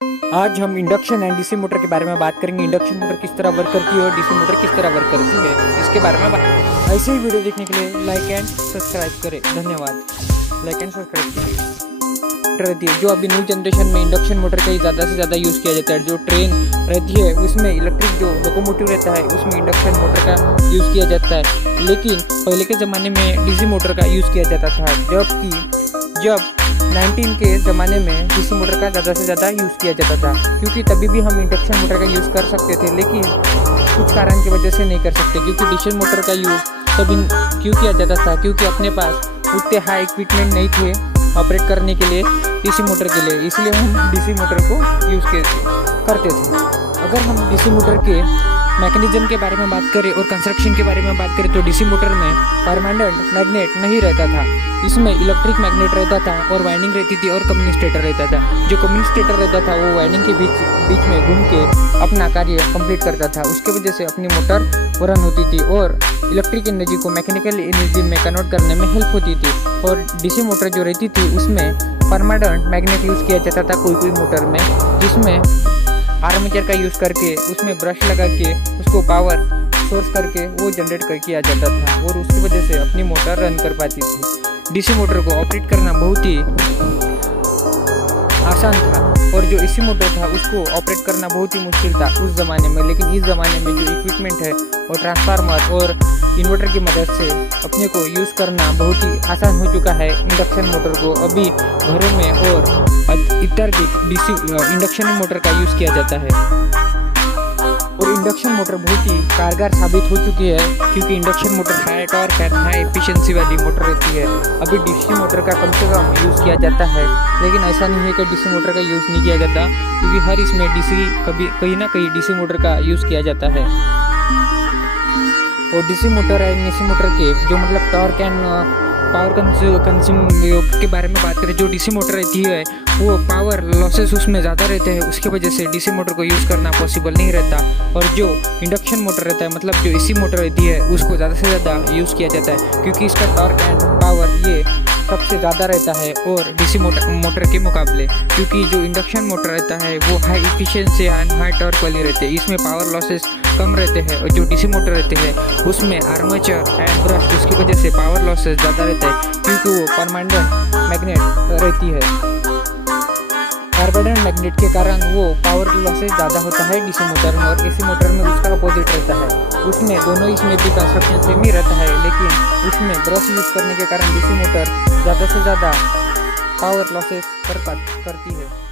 आज हम induction and DC motor के बारे में बात करेंगे। इंडक्शन मोटर किस तरह वर्क करती है और डीसी मोटर किस तरह वर्क करती है, इसके बारे में ऐसे ही वीडियो देखने के लिए लाइक एंड सब्सक्राइब करें। धन्यवाद। लाइक एंड सब्सक्राइब कीजिए। रहती है जो अभी न्यू जनरेशन में इंडक्शन मोटर का ही ज़्यादा से ज़्यादा यूज़ किया जाता है। जो ट्रेन रहती है उसमें इलेक्ट्रिक जो लोकोमोटिव रहता है उसमें इंडक्शन मोटर का यूज़ किया जाता है, लेकिन पहले के ज़माने में डीसी मोटर का यूज़ किया जाता था। जब 19 के ज़माने में डीसी मोटर का ज़्यादा से ज़्यादा यूज़ किया जाता था, क्योंकि तभी भी हम इंडक्शन मोटर का यूज़ कर सकते थे, लेकिन कुछ कारण की वजह से नहीं कर सकते। क्योंकि डीसी मोटर का यूज़ तभी क्यों किया जाता था, क्योंकि अपने पास उतने हाई इक्विपमेंट नहीं थे ऑपरेट करने के लिए डीसी मोटर के लिए, इसलिए हम डीसी मोटर को यूज़ करते थे। अगर हम डीसी मोटर के मैकेनिज्म के बारे में बात करें और कंस्ट्रक्शन के बारे में बात करें तो डीसी मोटर में परमानेंट मैग्नेट नहीं रहता था। इसमें इलेक्ट्रिक मैग्नेट रहता था और वाइंडिंग रहती थी और कम्युनिस्टेटर रहता था। जो कम्युनिस्टेटर रहता था वो वाइंडिंग के बीच में घूम के अपना कार्य कंप्लीट करता था। उसके वजह से अपनी मोटर रन होती थी और इलेक्ट्रिक एनर्जी को मैकेनिकल एनर्जी में कन्वर्ट करने में हेल्प होती थी। और डीसी मोटर जो रहती थी उसमें परमानेंट मैग्नेट यूज़ किया जाता था कोई मोटर में, जिसमें आर्मेचर का यूज़ करके उसमें ब्रश लगा के उसको पावर सोर्स करके वो जनरेट किया जाता था और उसकी वजह से अपनी मोटर रन कर पाती थी। डीसी मोटर को ऑपरेट करना बहुत ही आसान था और जो एसी मोटर था उसको ऑपरेट करना बहुत ही मुश्किल था उस ज़माने में। लेकिन इस ज़माने में जो इक्विपमेंट है और ट्रांसफार्मर और इन्वर्टर की मदद से अपने को यूज़ करना बहुत ही आसान हो चुका है। इंडक्शन मोटर को अभी घरों में और इत्यादि डीसी इंडक्शन मोटर का यूज़ किया जाता है और इंडक्शन मोटर बहुत ही कारगर साबित हो चुकी है, क्योंकि इंडक्शन मोटर हाई टॉर्क है, हाई एफिशिएंसी वाली मोटर रहती है। अभी डीसी मोटर का कम से कम यूज़ किया जाता है, लेकिन ऐसा नहीं है कि डीसी मोटर का यूज़ नहीं किया जाता, क्योंकि हर इसमें कहीं ना कहीं डीसी मोटर का यूज़ किया जाता है। और DC motor and AC motor के जो मतलब टॉर्क एंड पावर कंज्यूम के बारे में बात करें, जो डीसी मोटर रहती है वो पावर लॉसेस उसमें ज़्यादा रहते हैं, उसकी वजह से डीसी मोटर को यूज़ करना पॉसिबल नहीं रहता। और जो इंडक्शन मोटर रहता है मतलब जो एसी मोटर रहती है उसको ज़्यादा से ज़्यादा यूज़ किया जाता है, क्योंकि इसका टॉर्क एंड पावर ये सबसे ज़्यादा रहता है और डीसी मोटर के मुकाबले। क्योंकि जो इंडक्शन मोटर रहता है वो high efficiency and high torque वाली रहती है, इसमें पावर लॉसेस कम रहते हैं। और जो डीसी मोटर रहते हैं उसमें आर्मेचर एंड ब्रश, उसकी वजह से पावर लॉसेस ज़्यादा रहता है, क्योंकि वो परमानेंट मैग्नेट रहती है। परमानेंट मैग्नेट के कारण वो पावर लॉसेस ज़्यादा होता है डीसी मोटर में, और एसी मोटर में उसका अपोजिट रहता है। उसमें दोनों इसमें भी कंस्ट्रक्शन सेम ही रहता है, लेकिन उसमें ब्रश यूज़ करने के कारण डीसी मोटर ज़्यादा से ज़्यादा पावर लॉसेस करती है।